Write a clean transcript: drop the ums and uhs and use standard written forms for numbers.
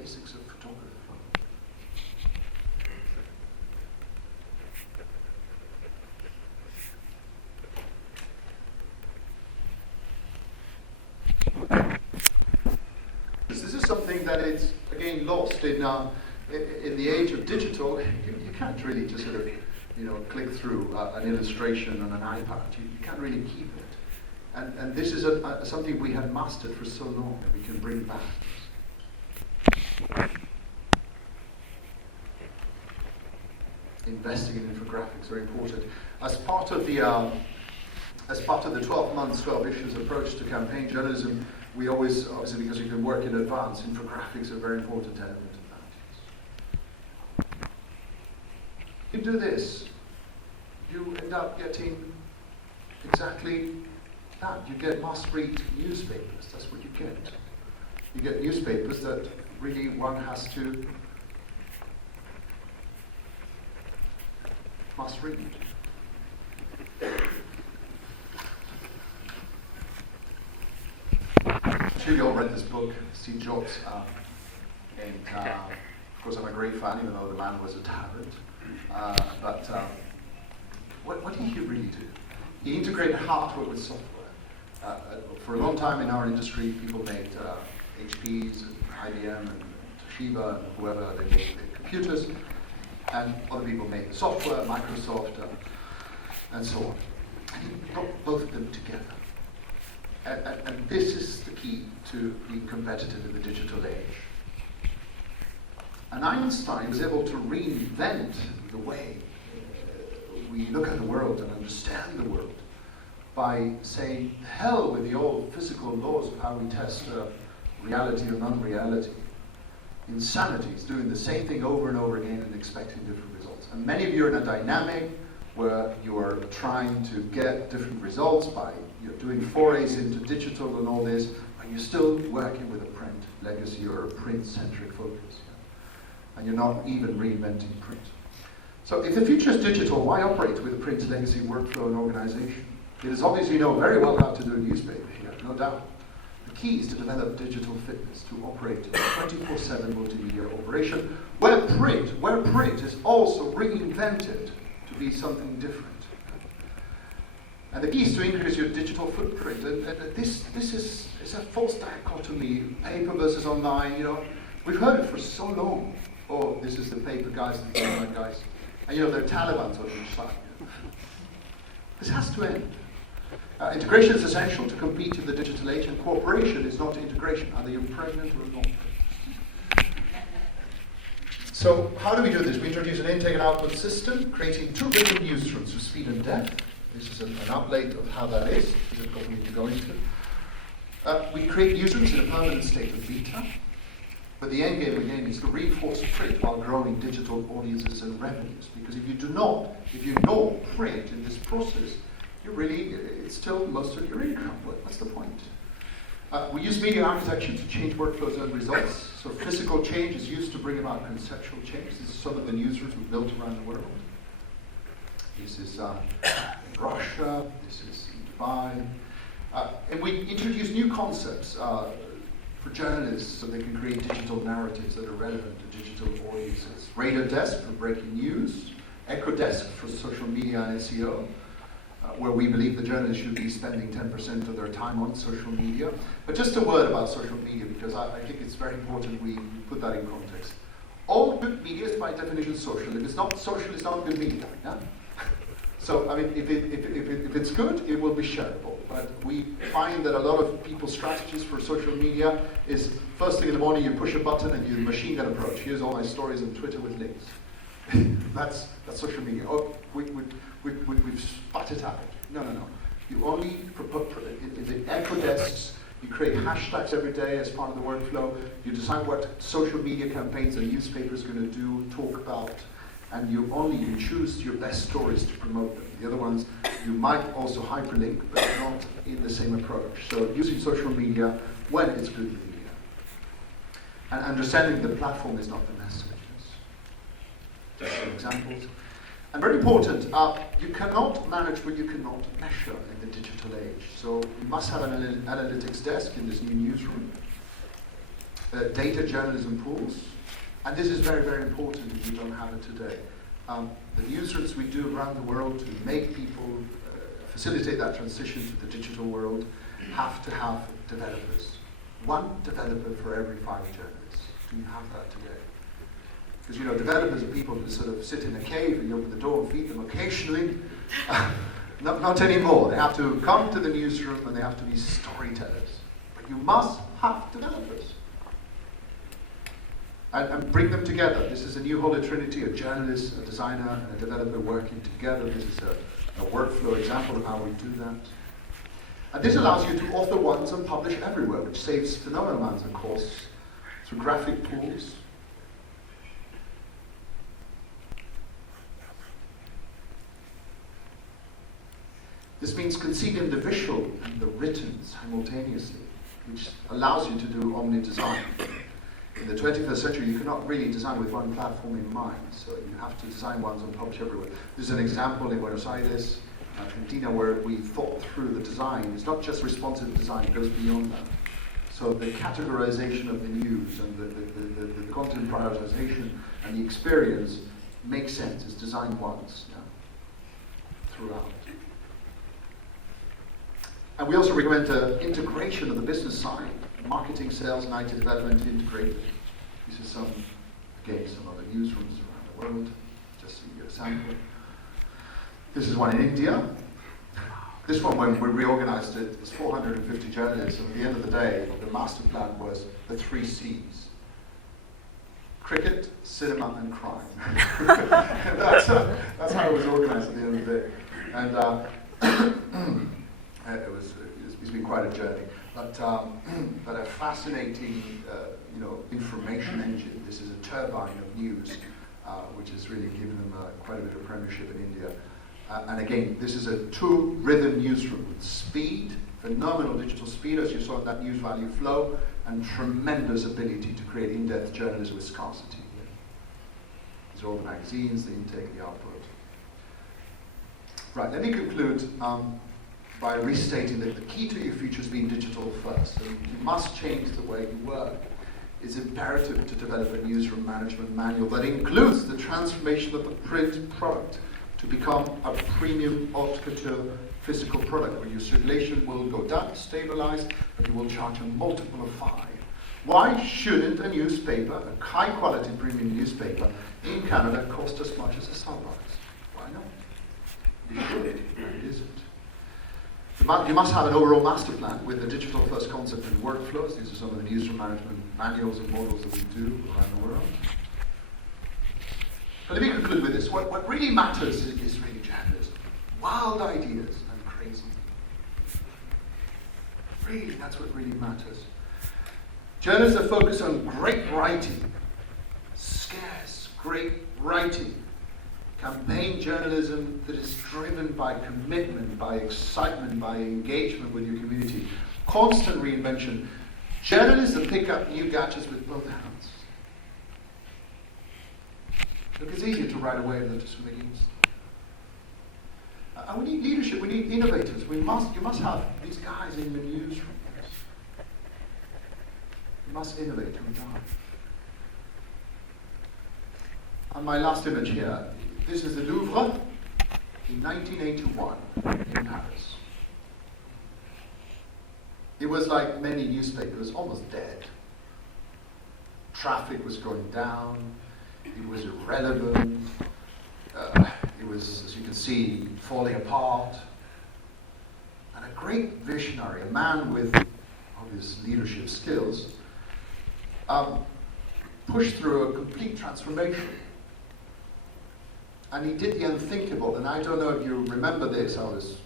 basics of photography. This is something that is, again, lost in the age of digital. You can't really just sort of, click through an illustration on an iPad. You can't really keep it. And this is something we have mastered for so long that we can bring back. Investing in infographics, very important. As part of the 12 months, 12 issues approach to campaign journalism, we always, obviously because you can work in advance, infographics are a very important element of that. You do this, you end up getting exactly that. You get must-read newspapers, that's what you get. You get newspapers that really one has to must read. I'm sure you all read this book, Steve Jobs, and of course I'm a great fan, even though the man was a tyrant. But what did he really do? He integrated hardware with software. For a long time in our industry, people made HPs, and IBM, and Toshiba, and whoever, they made the computers, and other people made the software, Microsoft, and so on. And he brought both of them together. And this is the key to being competitive in the digital age. And Einstein was able to reinvent the way we look at the world and understand the world by saying, hell with the old physical laws of how we test reality or non-reality. Insanity is doing the same thing over and over again and expecting different results. And many of you are in a dynamic where you are trying to get different results by doing forays into digital and all this, and you're still working with a print legacy or a print-centric focus. And you're not even reinventing print. So if the future is digital, why operate with a print legacy workflow and organization? It is obvious you know very well how to do a newspaper here, no doubt. The key is to develop digital fitness to operate a 24/7 multimedia operation where print is also reinvented to be something different. And the key is to increase your digital footprint. And this is a false dichotomy, paper versus online. We've heard it for so long. Oh, this is the paper guys, the online guys. And there are Talibans on each side. This has to end. Integration is essential to compete in the digital age, and cooperation is not integration. Either you're pregnant or not. So how do we do this? We introduce an intake and output system, creating 2 different newsrooms for speed and depth. This is an update of how that is. Difficult for me to go into. We create newsrooms in a permanent state of beta. But the end game again is to reinforce print while growing digital audiences and revenues. Because if you ignore print in this process, it's still most of your income. What's the point? We use media architecture to change workflows and results. So physical change is used to bring about conceptual change. This is some of the newsrooms we've built around the world. This is in Russia, this is in Dubai. And we introduce new concepts for journalists so they can create digital narratives that are relevant to digital audiences. Radar Desk for breaking news, Echo Desk for social media and SEO, where we believe the journalists should be spending 10% of their time on social media. But just a word about social media, because I think it's very important we put that in context. All good media is by definition social. If it's not social, it's not good media. Yeah? So, if it's good, it will be shareable. But we find that a lot of people's strategies for social media is first thing in the morning you push a button and you machine gun approach. Here's all my stories on Twitter with links. That's social media. Oh, we've spat it out. No. You only, in the Echo Desks, you create hashtags every day as part of the workflow. You decide what social media campaigns a newspaper is going to do, talk about, and you choose your best stories to promote them. The other ones, you might also hyperlink, but not in the same approach. So using social media when it's good media. And understanding the platform is not the message. Just some examples. And very important, you cannot manage what you cannot measure in the digital age. So you must have an analytics desk in this new newsroom. data journalism pools, and this is very, very important if you don't have it today. The newsrooms we do around the world to make people facilitate that transition to the digital world have to have developers. One developer for every 5 journalists. Do you have that today? Because developers are people who sort of sit in a cave and you open the door and feed them occasionally. Not anymore. They have to come to the newsroom and they have to be storytellers. But you must have developers. And bring them together. This is a new holy trinity, a journalist, a designer, and a developer working together. This is a workflow example of how we do that. And this allows you to author once and publish everywhere, which saves phenomenal amounts of costs through graphic tools. This means conceiving the visual and the written simultaneously, which allows you to do omni-design. In the 21st century, you cannot really design with one platform in mind, so you have to design once and publish everywhere. This is an example in Buenos Aires, Argentina, where we thought through the design. It's not just responsive design, it goes beyond that. So the categorization of the news and the content prioritization and the experience makes sense. It's designed once, throughout. And we also recommend integration of the business side. Marketing, sales, and IT development integrated. This is some other newsrooms around the world, just to give you a sample. This is one in India. This one, when we reorganized it, was 450 journalists, and at the end of the day, the master plan was the 3 C's. Cricket, cinema, and crime. that's how it was organized at the end of the day. And it's been quite a journey. But a fascinating, information engine. This is a turbine of news, which has really given them quite a bit of premiership in India. And again, this is a 2-rhythm newsroom with speed, phenomenal digital speed, as you saw in that news value flow, and tremendous ability to create in-depth journalism with scarcity. These are all the magazines, the intake, the output. Right, let me conclude by restating that the key to your future is being digital first. So you must change the way you work. It's imperative to develop a newsroom management manual that includes the transformation of the print product to become a premium haute couture physical product where your circulation will go down, stabilize, but you will charge a multiple of 5. Why shouldn't a newspaper, a high quality premium newspaper in Canada cost as much as a Starbucks? Why not? It should, it isn't. You must have an overall master plan with a digital first concept and workflows. These are some of the newsroom management manuals and models that we do around the world. But let me conclude with this. What really matters is really journalism. Wild ideas and crazy. Really, that's what really matters. Journalists are focused on great writing, scarce, great writing. Campaign journalism that is driven by commitment, by excitement, by engagement with your community. Constant reinvention. Journalists that pick up new gadgets with both hands. Look, it's easier to write away than to swim against. And we need leadership, we need innovators. You must have these guys in the newsroom. You must innovate and die. And my last image here. This is the Louvre in 1981 in Paris. It was like many newspapers, almost dead. Traffic was going down. It was irrelevant. It was, as you can see, falling apart. And a great visionary, a man with obvious leadership skills, pushed through a complete transformation. And he did the unthinkable, and I don't know if you remember this. I was